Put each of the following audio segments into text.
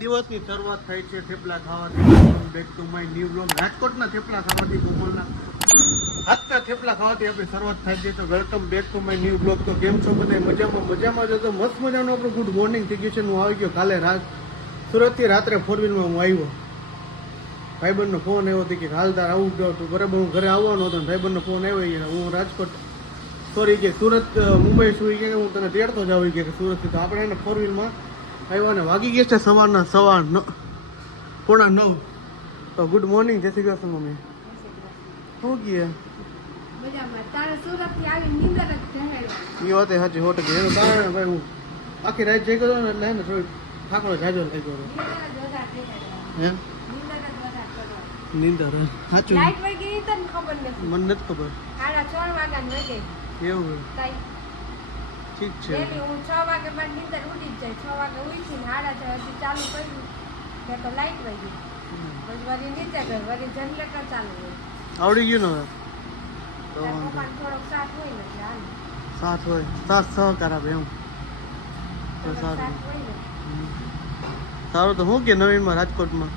દિવસની શરૂઆત થાય છે થેપલા ખાવાથી. Back to my new blog. રાજકોટના થેપલા ખાવાથી, કોમલના હાથના થેપલા ખાવાથી આપણી શરૂઆત થાય છે. તો welcome back to my new blog. તો કેમ છો બધા? મજામાં જો. તો મસ્ત મજાનું આપણું ગુડ મોર્નિંગ થઈ ગયું છે. હું આવી ગયો કાલે સુરતથી રાત્રે 4 વ્હીલમાં હું આવ્યો. ભાઈબંધનો ફોન આવ્યો હતો કે હાલદાર આવું ગયો તો બરાબર હું ઘરે આવવાનો હતો. ભાઈબંધનો ફોન આવ્યો, હું રાજકોટ સોરી કે સુરત મુંબઈ સુઈ ગયા, હું તને તેડતો જ આવી ગયા કે સુરતથી. તો આપણે એને 4 વ્હીલમાં આવ્યા ને વાગી ગયા છે સવારના 9:15. તો ગુડ મોર્નિંગ. જય શ્રી કૃષ્ણ મમ્મી. શું કહે? એ વાત સાચી 100%. એનું કારણ ભાઈ હું આખી રાત જઈ ગયો ને એટલે એને થોડી થાકડો જાજો થઈ ગયો. હે નીંદર સાચું મને નથી ખબર. એવું ઠીક છે. હું 6 વાગે મારી નીંદર ઉડી જ જાય. 6 વાગે ઉઠી ને 6:30 ચાલુ કર્યું તો લાઈટ વહી ગઈ. પછી વળી નીચે ગઈ, વળી જનરેટર ચાલુ હોય. આવડી ગયું ને તો પપ્પાને થોડોક સાથ હોય ને એટલે હાલ સાથ હોય, સાથ સહકાર આપે એમ તો સારું. સાથ હોય ને. સારું. તો શું કે નવીનમાં રાજકોટમાં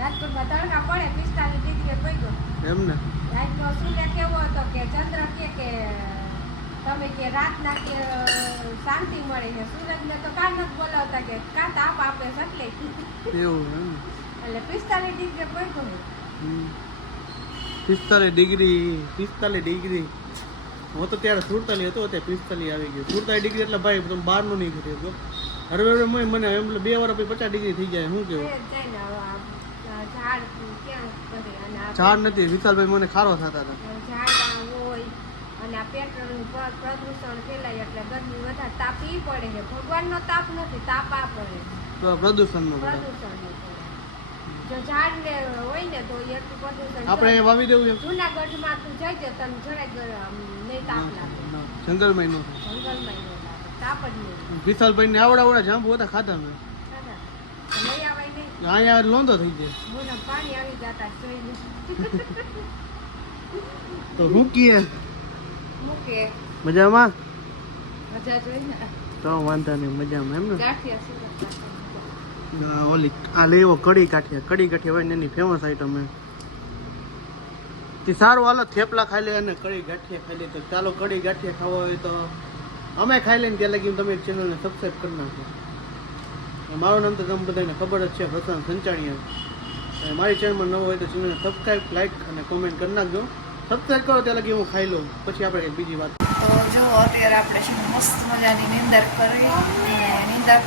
રાજકોટમાં તડકા પડે 45 ડિગ્રી પડ્યો એમ ને? રાતનો સૂર્ય કેવો હતો કે ચંદ્ર કે તમે કે રાતના કે શાંતિ મળે છે. સૂરજને તો કાં નથી બોલાવતા કે કાં તાપ આપે છે એટલે એવું એમ. એટલે 45 ડિગ્રી પડ્યો. 45 ડિગ્રી. હું તો ત્યારે 47 હતો, અત્યારે 45 આવી ગયો. 47 ડિગ્રી એટલે ભાઈ તમે બહારનું નહીં કરી શકો. હવે મને એમ 2 વાર પછી 50 ડિગ્રી થઈ જાય. શું કેવું? ઝાડ નથી. વિશાલભાઈ મને ખારો થતા હતા. ઝાડ હોય અને આ પેટ્રોલનું પ્રદૂષણ ફેલાય એટલે ગરમી વધારે. તાપ ઈ પડે છે. ભગવાનનો તાપ નથી, તાપ આ પડે તો પ્રદૂષણનો પડે. જો ઝાડ ને હોય ને તો એટલું પ્રદૂષણ આપણે અહીંયા વાવી દેવું છે. જૂનાગઢમાં તું જઈ જ તને જરાય નહીં તાપ લાગે. જંગલમાં નો જંગલમાં નહીં લાગે, તાપ જ નહીં. વિશાલભાઈ ને આવડા જાંબુ હતા, ખાધા મેં. લઈ આવાય નહીં. અહીંયા લોંધો થઈ જાય. મોઢા પાણી આવી જતા જોઈને તો હું કીએ મૂકે મજામાં? મજા જોઈને તો વાંધા નહીં, મજામાં એમ ને? ગાંઠિયા સુરત ઓલી આ લેવો કઢી ગાંઠિયા હોય ને એની ફેમસ આઈટમ હે. તે સારું હાલો થેપલા ખાઈ લે અને કઢી ગાંઠિયા ખાઈ લે. તો ચાલો કઢી ગાંઠિયા ખાવા હોય તો અમે ખાઈ લઈને ત્યાં લગી તમે ચેનલને સબસ્ક્રાઈબ કરી નાખો. મારું નામ તો તમે બધાને ખબર જ છે, પ્રશાંત સંચાણીયા. મારી ચેનલમાં ન હોય તો ચેનલને સબસ્ક્રાઈબ, લાઈક અને કોમેન્ટ કરી નાખજો. સબસ્ક્રાઈબ કરો ત્યાં લગી હું ખાઈ લઉં, પછી આપણે કંઈક બીજી વાત. તો જો અત્યારે આપણે છે ને મસ્ત મજાની નીંદર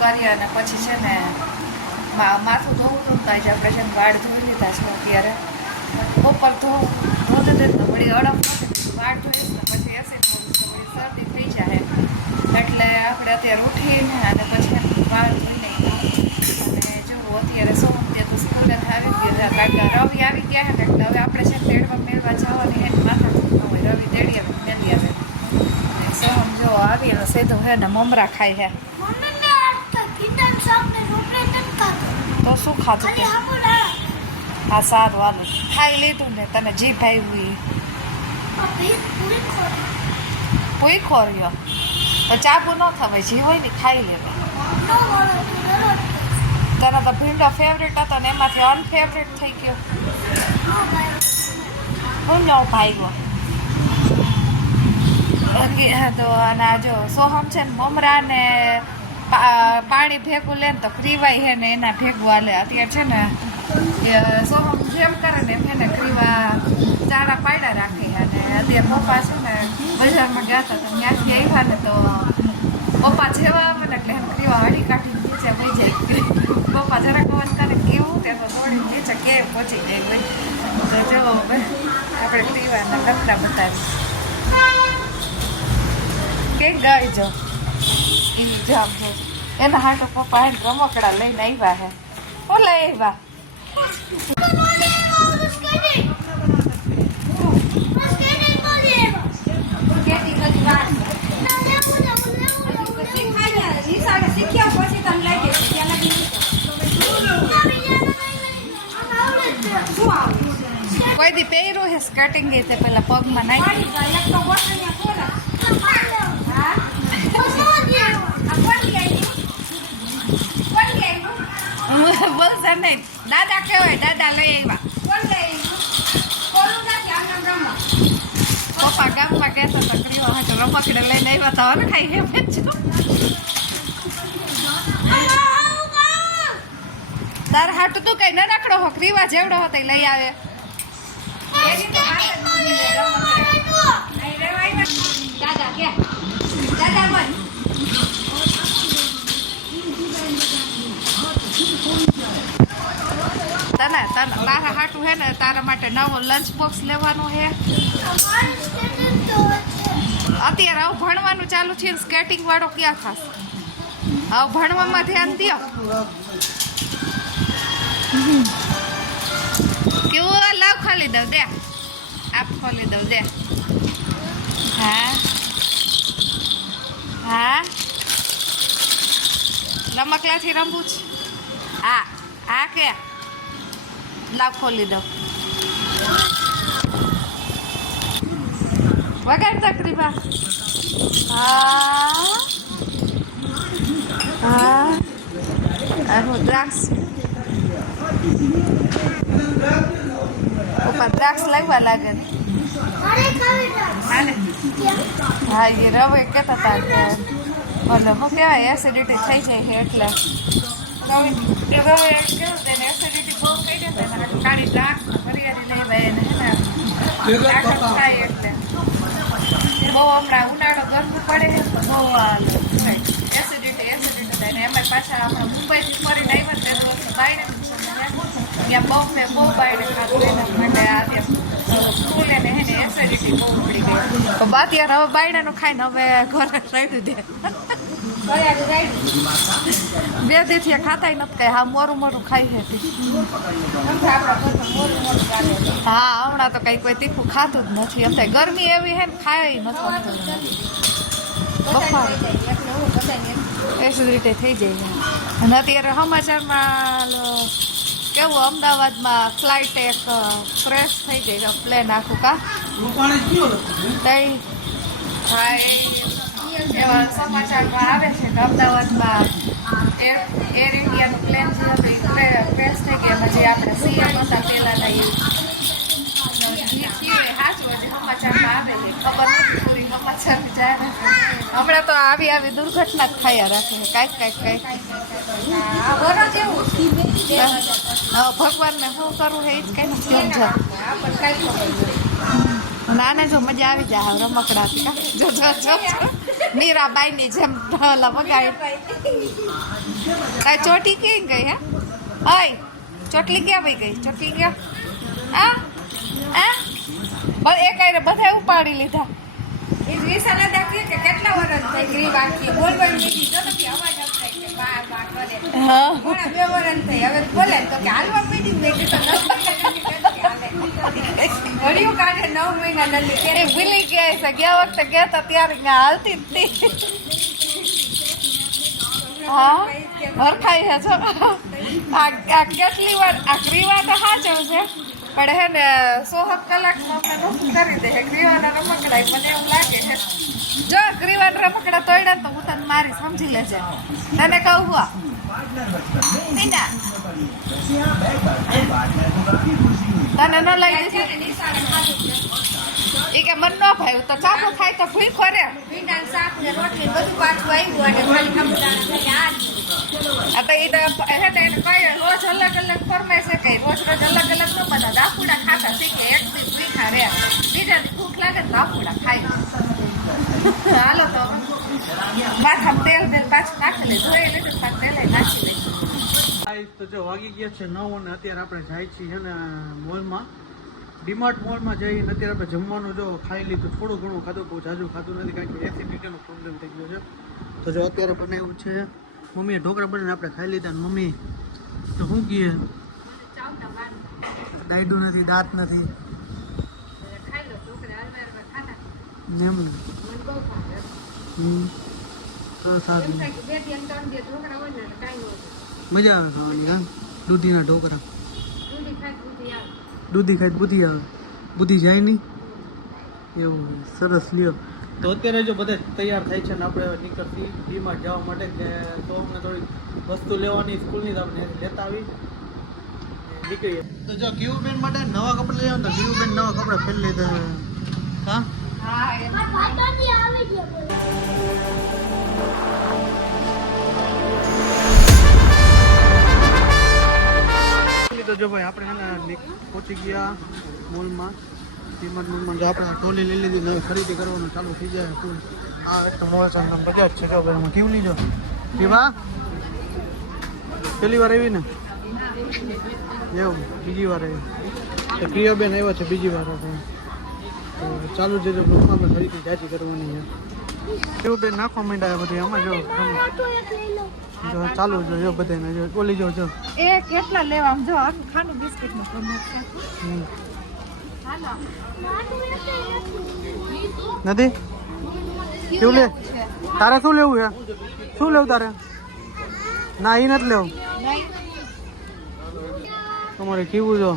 કરી અને પછી છે ને માથું ધોવું હતું તો આજે આપણે છે ને વાળ ધોઈ લીધા છે. અત્યારે ઉપર ધોતે તો વળી અડપ નથી, વાળ ધોઈશ ને પછી એસિડ ધોઈશ તો વળી શરદી થઈ જાય. એટલે આપણે અત્યારે ઉઠીને અને પછી વાળ ધોઈ લઈએ. અને જો અત્યારે સોમવારે તો સ્કૂલે આવી ગયા, કારણ કે રવિ આવી ગયા છે ને એટલે હવે આપણે છે તેડવા મેળવા જવાની એને માથા ધોતા હોય. રવિ તેડી આવે મેલી આવે. સોમ જો આવીને સીધું હે ને મમરા ખાય છે. તો શું ખાધું તે? હા સારું હાલું ખાઈ લીધું ને તને જી ભાઈ પૂઈ ખોર્યો તો ચાબુ ન થવાય, જી હોય ને ખાઈ લેવાય. તને તો ભીંડો ફેવરેટ હતો ને એમાંથી અનફેવરેટ થઈ ગયો. હું ન ભાગ્યો તો અને જો સોહમ છે ને મમરા ને પાણી ભેગું લે ને તો ક્રીવાય છે ને એના ભેગું હાલે. અત્યારે છે ને સોહમ જેમ કરે ને એને ક્રીવા ચારા પાડ્યા રાખે. અને અત્યારે પપ્પા છે ને બજારમાં ગયા હતા તો ત્યાંથી આવ્યા ને તો પપ્પા જેવા આવે ને એટલે એમ ક્રીવા હળી કાઢીને નીચે વહી જાય. પપ્પા જરાક અવાજ કરે કેવું તે તો દોડીને નીચે કે પહોંચી જાય હોય. તો જો આપણે ક્રીવાના કપડા બતાવી કે ગાય જો જામ જો એના હાટો પપ્પા એને રમકડા લઈને આવ્યા હે. ઓલા આવ્યા કોઈ દી પહેર્યું હે સ્કર્ટિંગ તે પેલા પગમાં નાખી. બોલશે નહીં. દાદા કહેવાય, દાદા લઈ આવ્યા. કોણ લે કોલું નથી આમ રમવા પપ્પા ગામમાં કહેતા હતા ક્રીવા હાટુ રમકડે લઈને આવ્યા હતા. હવે ખાઈ હે બેચો. તાર હાટુ તું કઈ નાનકડો હો ક્રીવા જેવડો હતો એ લઈ આવે. દાદા કે દાદા બોલ તને તારા હાટુ હે ને તારા માટે નવો લંચ બોક્સ લેવાનું હે. અત્યારે આવું ભણવાનું ચાલુ છે. સ્કેટિંગ વાળો ક્યાં થશે? આવું ભણવામાં ધ્યાન દો. કેવું લાવ ખોલી દઉં દે. આપ ખોલી દઉં દે. હા હા રમકડાથી રમવું છે. હા હા કે લાવ ખોલી દઉં. વગાડ તકરીબા. હા હા આનું દ્રાક્ષ ઉપર દ્રાક્ષ લાગવા લાગે ને. હા એ રવે કહેતા હતા કે અને શું કહેવાય એસિડિટી થઈ જાય છે એટલે રવે કેવું તેને એસિડિટી બહુ થઈ જાય ને કાળી દ્રાક્ષ હરિયાળી લઈ જાય ને તાકાત થાય એટલે બહુ હમણાં ઉનાળો ગરમી પડે છે તો બહુ એસિડિટી થાય ને એમાં પાછા આપણે મુંબઈથી ફરીને આવ્યા ને તે વર્ષે બાયણે ત્યાં બહુ મેં બહુ બાયણે ખાધું એના માટે આજે સ્કૂલ એને હે ને એસિડિટી બહુ પડી ગઈ. તો અત્યારે હવે બાયણાનું ખાઈને હવે ઘરે રાખ્યું દે. બે દીથી ખાતાય નથી કઈ. હા મોરું મોરું ખાઈ હતી. હા હમણાં તો કઈ કોઈ તીખું ખાતું જ નથી. એમ થાય ગરમી એવી હે ને ખાય નથી. એસિડિટી થઈ જાય. અને અત્યારે સમાચારમાં કેવું અમદાવાદમાં ફ્લાઇટ એક ક્રેશ થઈ જાય પ્લેન આખું કા તઈ એવા સમાચારમાં આવે છે કે અમદાવાદમાં એર ઇન્ડિયાનું પ્લેન જે હતું એ ક્રેશ થઈ ગયા. પછી આપણે સીએમ હતા પહેલાંના એ સાચું હજી સમાચારમાં આવે છે. ખબર નથી પૂરી સમાચાર જાય. હમણાં તો આવી દુર્ઘટના જ થયા રાખે છે કાંઈક ભગવાનને શું કરવું છે એ જ કઈ નથી સમજાય. નાને જો મજા આવી જાય રમકડાથી. જો મીરાબાઈની જેમ ઢોલા વગાડી. આ ચોટી ક્યાં ગઈ હે? ઓય ચોટલી ક્યાં વહી ગઈ? ચોટલી ક્યાં? હા હા એ કઈ બધા ઉપાડી લીધા. એ વિશાલા દાખલી કે કેટલા વર્ષ થઈ ગ્રીવ આખી બોલવાની દીધી તો કે અવાજ આવતા કે બા બા કરે. હા ઘણા 2 વર્ષ થઈ હવે બોલે તો કે હાલવા પડી મેં કે ઘડિયું કાઢે 9 મહિના નલ્લી કે એ ભૂલી ગયા છે. ગયા વખતે ગયા હતા ત્યારે હાલતી જ હતી. હા હરખાઈ છે જો. આ કેટલી વાર આ ગ્રીવા તો સાચવ છે પણ હે ને 16 કલાકમાં અમને નોખું કરી દે. ગ્રીવાના રમકડા મને એવું લાગે છે. જો ગ્રીવાના રમકડા તોડ્યા તો હું તને મારી સમજી લેજે. તને કહું હુઆ મીના તને ન લઈ દીધી એ કે મન ન ભાઈ તો ચાપો ખાય તો ભૂખો રે. ભીંડાનું શાક ને રોટલી બધું પાછું આવ્યું અને ખાલી ખમદાણા થઈ આ આ તો એ તો હે ને એને કઈ રોજ અલગ અલગ ફરમાય છે કઈ રોજ અલગ અલગ ન બધા દાફુડા ખાતા શીખે. એક દી ભીખા રે બીજાની ભૂખ લાગે તો દાફુડા ખાય. હાલો તો માથામાં તેલ પાછું નાખી લે. જોઈ લીધું પાછું તેલ નાખી લે. તો જો વાગી ગયા છે 9 અને અત્યારે આપણે જાય છીએ ને મોલમાં ડીમાર્ટ મોલમાં જઈને અત્યારે આપણે જમવાનું જો ખાઈ લીધું. થોડું ઘણું ખાધું બહુ જાજુ ખાધું નથી કારણ કે એસિડિટીનો પ્રોબ્લેમ થઈ ગયો છે. તો જો અત્યારે બનાવ્યું છે મમ્મીએ ઢોકળા બનાવીને આપણે ખાઈ લીધા. મમ્મી તો શું કહે ડાયડું નથી દાંત નથી એમ તો સારું મજા આવે ખાવાની. હા દૂધીના ઢોકળા દૂધી ખાઈ બુદ્ધિ આવે બુદ્ધિ જાય નહીં એવું સરસ લ્યો. તો અત્યારે જો બધા તૈયાર થાય છે ને આપણે નીકળતી ડીમાર્ટ જવા માટે કે તો અમને થોડી વસ્તુ લેવાની સ્કૂલની તો આપણે લેતા આવી નીકળીએ. તો જો ગીવુબેન માટે નવા કપડાં લઈ આવ્યા તો ગીવુબેન નવા કપડાં પહેરી લીધા. હા હા તો જો ભાઈ આપણે પહોંચી ગયા મોલમાં ડીમાર્ટ મોલમાં. જો આપણે ટોલી લઈ લીધી નવી ખરીદી કરવાનું ચાલુ થઈ જાય ફૂલ. આ તો મોલ છે બજાર છે. જો ભાઈ કેવું લીધો કેવા પહેલી વાર આવી ને એવું બીજી વાર આવી તો પ્રિયાબેન આવ્યા છે બીજી વાર. તો ચાલુ છે જો બ્લોકમાં આપણે ખરીદી જાજી કરવાની છે. કેવું બેન નાખવા માંડ્યા બધી આમાં જો ચાલુ જો બધાને જો બોલી જો જો એ કેટલા લેવા આમ જો આખું ખાનું બિસ્કિટ નું પ્રમોટ છે. નથી કેવું લે તારે શું લેવું છે શું લેવું તારે ના એ નથી લેવું તમારે કેવું જો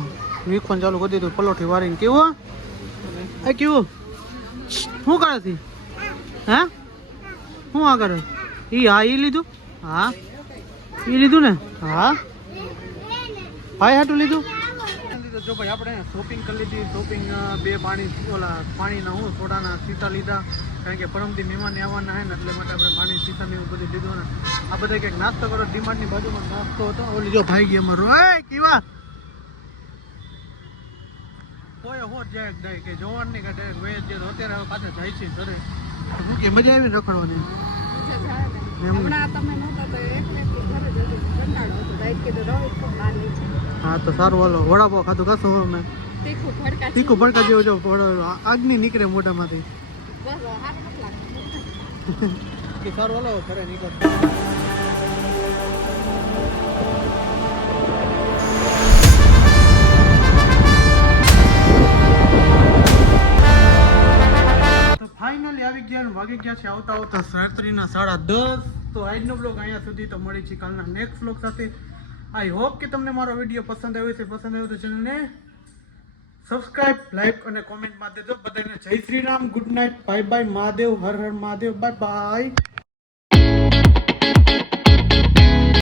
વીખવાનું ચાલુ કરી દીધું પલોઠી વારીને. કેવું એ કેવું શું કરે છે હે શું આ કરે એ હા એ લીધું હા એ લીધું ને હા ભાઈ હાટું લીધું. જો ભાઈ આપણે શોપિંગ કરી લીધી. શોપિંગ બે પાણીના હું સોડાના સીસા લીધા કારણ કે પરમથી મહેમાન આવવાના હે ને એટલે માટે આપણે પાણી સીસા ને એવું બધું લીધું ને આ બધા કંઈક નાસ્તો કરો. ડીમાર્ટની બાજુમાં નાસ્તો હતો. ઓલી જો ભાઈ ગયા અમારો એ કેવા કોઈ હો જાય કે જોવાનું નહીં કે ડાયરેક્ટ વેજ જે અત્યારે હવે પાછા જાય છે ઘરે શું કે મજા આવી રખડવાની. હા તો સારું હાલો વડાપાવ ખાધું કશું હવે મેં તીખું ભડકા જેવું જો આગની નીકળે મોઢામાંથી. સારું હાલો ઘરે નીકળ. ફાઇનલી આવી ગયા વાગી ગયા છે આવતા આવતા રાત્રિના 10:30. તો આજનો બ્લોગ અહીંયા સુધી. તો મળી છે કાલના નેક્સ્ટ બ્લોગ સાથે. આઈ હોપ કે તમને મારો વિડીયો પસંદ આવ્યો છે. પસંદ આવ્યો તો ચેનલને સબસ્ક્રાઇબ લાઈક અને કોમેન્ટમાં દેજો. બધાને જય Shri Ram, good night, bye bye, Mahadev, હર હર મહાદેવ, બાય બાય.